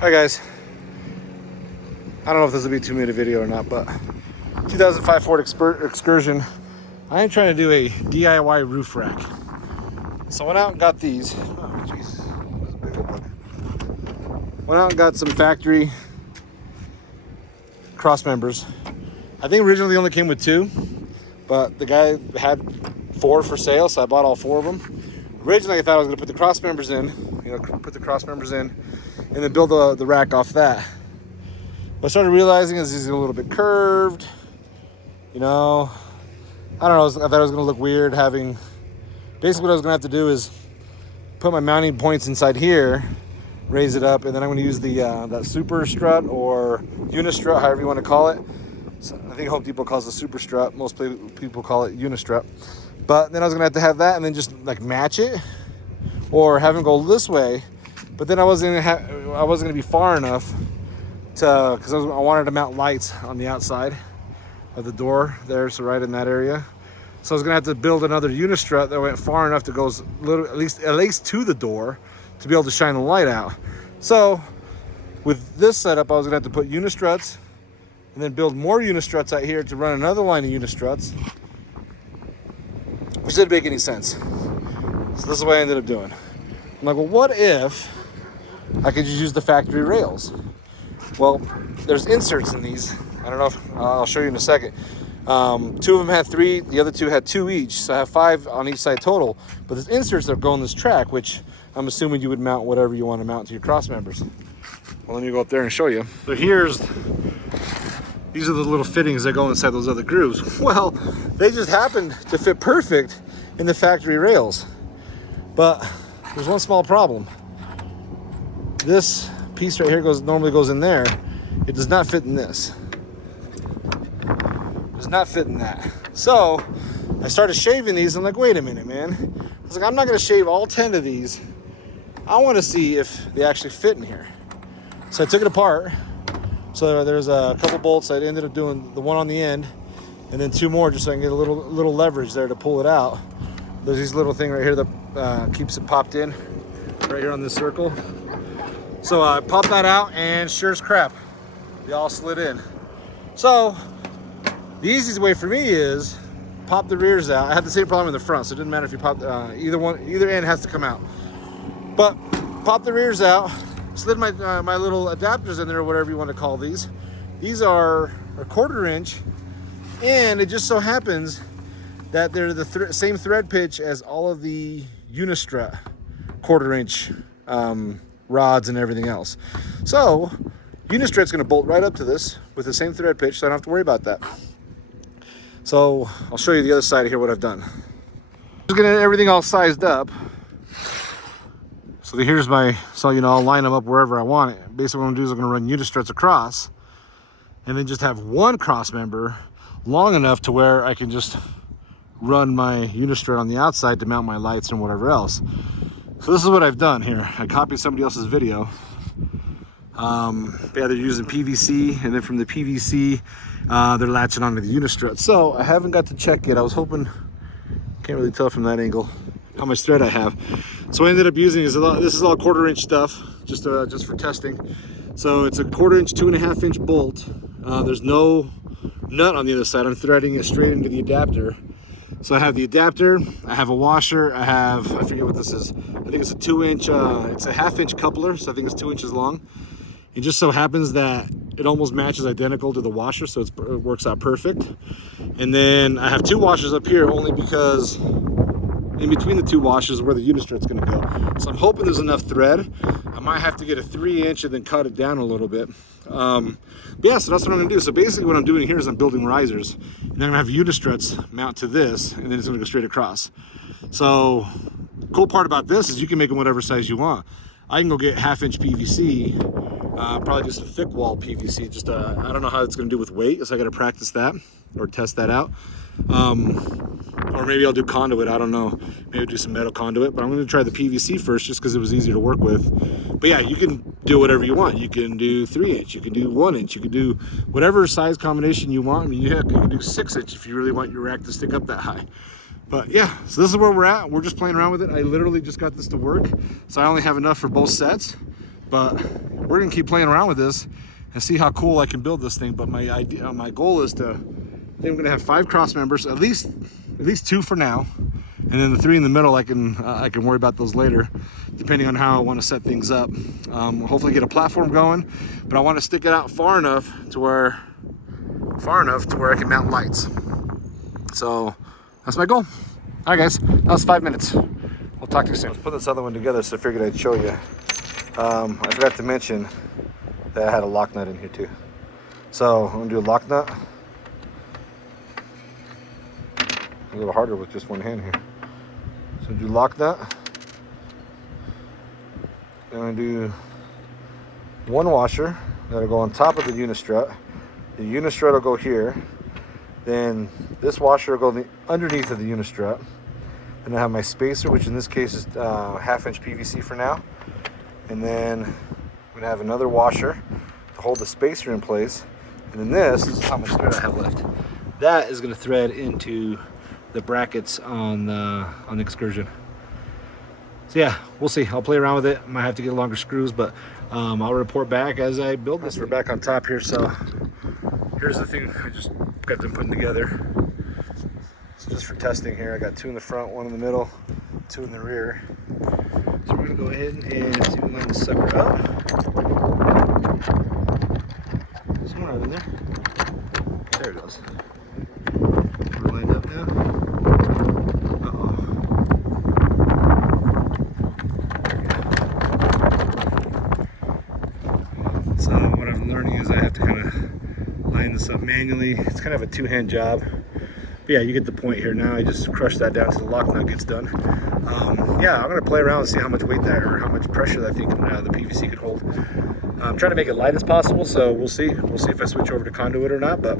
Hi guys, I don't know if this will be 2 minute video or not, but 2005 Ford Excursion. I am trying to do a DIY roof rack. So I went out and got these. Oh jeez, that's a big old one. Went out and got some factory cross members. I think originally they only came with 2, but the guy had 4 for sale, so I bought all 4 of them. Originally I thought I was going to put the cross members in, and then build the rack off that. What I started realizing is these are a little bit curved. I don't know, I thought it was gonna look weird having, basically what I was gonna have to do is put my mounting points inside here, raise it up, and then I'm gonna use the that super strut or Unistrut, however you wanna call it. So I think Home Depot calls it super strut, most people call it Unistrut. But then I was gonna have to have that and then just like match it, or have them go this way. But then I wasn't gonna be far enough because I wanted to mount lights on the outside of the door there, so right in that area. So I was gonna have to build another Unistrut that went far enough to go at least to the door to be able to shine the light out. So with this setup, I was gonna have to put Unistruts and then build more Unistruts out here to run another line of Unistruts, which didn't make any sense. So this is what I ended up doing. I'm like, well, what if I could just use the factory rails? Well, there's inserts in these. I don't know if I'll show you in a second. 2 of them had 3, the other 2 had 2 each, so I have 5 on each side total. But there's inserts that go on this track, which I'm assuming you would mount whatever you want to mount to your cross members. Well, let me go up there and show you. So these are the little fittings that go inside those other grooves. Well, they just happened to fit perfect in the factory rails. But there's one small problem. This piece right here normally goes in there. It does not fit in this. It does not fit in that. So I started shaving these. I'm like, wait a minute, man. I was like, I'm not gonna shave all 10 of these. I wanna see if they actually fit in here. So I took it apart. So there's a couple bolts. I ended up doing the one on the end and then 2 more just so I can get a little leverage there to pull it out. There's this little thing right here that keeps it popped in right here on this circle. So I popped that out and sure as crap, they all slid in. So the easiest way for me is pop the rears out. I had the same problem in the front, so it didn't matter if you pop either end has to come out. But pop the rears out, slid my my little adapters in there, or whatever you want to call these. These are a 1/4 inch, and it just so happens that they're the same thread pitch as all of the Unistrut 1/4 inch rods and everything else. So Unistrut's going to bolt right up to this with the same thread pitch, so I don't have to worry about that. So I'll show you the other side here what I've done. Just getting everything all sized up. So here's I'll line them up wherever I want it. Basically what I'm going to do is I'm going to run Unistruts across and then just have one cross member long enough to where I can just run my Unistrut on the outside to mount my lights and whatever else. So this is what I've done here. I copied somebody else's video. They're using PVC, and then from the PVC, they're latching onto the Unistrut. So I haven't got to check yet. I was hoping, can't really tell from that angle how much thread I have. So I ended up using this is all 1/4 inch stuff, just for testing. So it's a 1/4 inch, 2.5 inch bolt. There's no nut on the other side. I'm threading it straight into the adapter. So I have the adapter, I have a washer, I forget what this is. I think it's a 2 inch, it's a 1/2 inch coupler, so I think it's 2 inches long. It just so happens that it almost matches identical to the washer, so it works out perfect. And then I have 2 washers up here only because in between the 2 washers is where the Unistrut's gonna go. So I'm hoping there's enough thread. I might have to get a 3 inch and then cut it down a little bit. But yeah, so that's what I'm gonna do. So basically what I'm doing here is I'm building risers, and I'm gonna have Unistruts mount to this, and then it's gonna go straight across. So cool part about this is you can make them whatever size you want. I can go get 1/2 inch PVC, probably just a thick wall PVC. I don't know how it's gonna do with weight, so I gotta practice that or test that out. Or maybe I'll do conduit, I don't know. Maybe do some metal conduit, but I'm gonna try the PVC first just because it was easier to work with. But yeah, you can do whatever you want. You can do 3 inch, you can do 1 inch, you can do whatever size combination you want. I mean, you can do 6 inch if you really want your rack to stick up that high. But yeah, so this is where we're at. We're just playing around with it. I literally just got this to work, so I only have enough for both sets. But we're gonna keep playing around with this and see how cool I can build this thing. But my idea, my goal is to, I think I'm gonna have 5 cross members, at least 2 for now, and then the 3 in the middle I can worry about those later, depending on how I want to set things up. Hopefully get a platform going, but I want to stick it out far enough to where I can mount lights. So that's my goal. All right, guys, that was 5 minutes. We'll talk to you soon. Let's put this other one together, so I figured I'd show you. I forgot to mention that I had a lock nut in here too. So I'm gonna do a lock nut. A little harder with just one hand here. So do lock nut. Then I'm gonna do 1 washer that'll go on top of the Unistrut. The Unistrut will go here. Then this washer will go underneath of the Unistrut. Then I have my spacer, which in this case is 1/2-inch PVC for now. And then I'm gonna have another washer to hold the spacer in place. And then this is how much thread I have left. That is gonna thread into the brackets on the Excursion. So yeah, we'll see. I'll play around with it. Might have to get longer screws, but I'll report back as I build this. We're back on top here, so here's the thing I just got them putting together. So just for testing here, I got 2 in the front, 1 in the middle, 2 in the rear. So we're gonna go ahead and see if we can line this sucker up. Somewhere in there. There it goes. We're lined up now. So what I'm learning is I have to kind of line this up manually. It's kind of a 2-hand job. But yeah, you get the point here. Now I just crush that down to the lock nut gets done. Yeah, I'm gonna play around and see how much weight that, or how much pressure that thing the PVC could hold. I'm trying to make it light as possible, so we'll see. We'll see if I switch over to conduit or not, but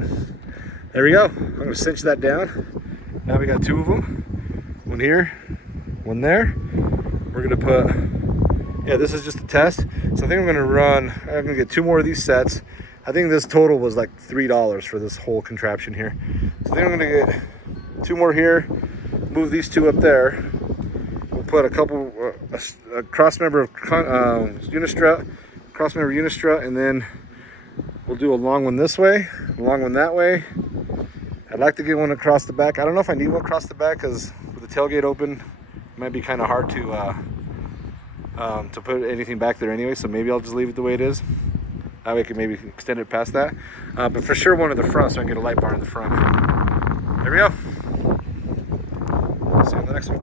there we go. I'm gonna cinch that down. Now we got 2 of them. 1 here, 1 there. We're gonna put, yeah, this is just a test. So I think I'm gonna get 2 more of these sets. I think this total was like $3 for this whole contraption here. So I think I'm gonna get 2 more here, move these 2 up there. We'll put a couple, a cross member of Unistrut, cross member Unistrut, and then we'll do a long one this way, a long one that way. I'd like to get one across the back. I don't know if I need one across the back, because with the tailgate open, it might be kind of hard to put anything back there anyway, so maybe I'll just leave it the way it is. That way I can maybe extend it past that. But for sure one in the front, so I can get a light bar in the front. There we go. See you on the next one.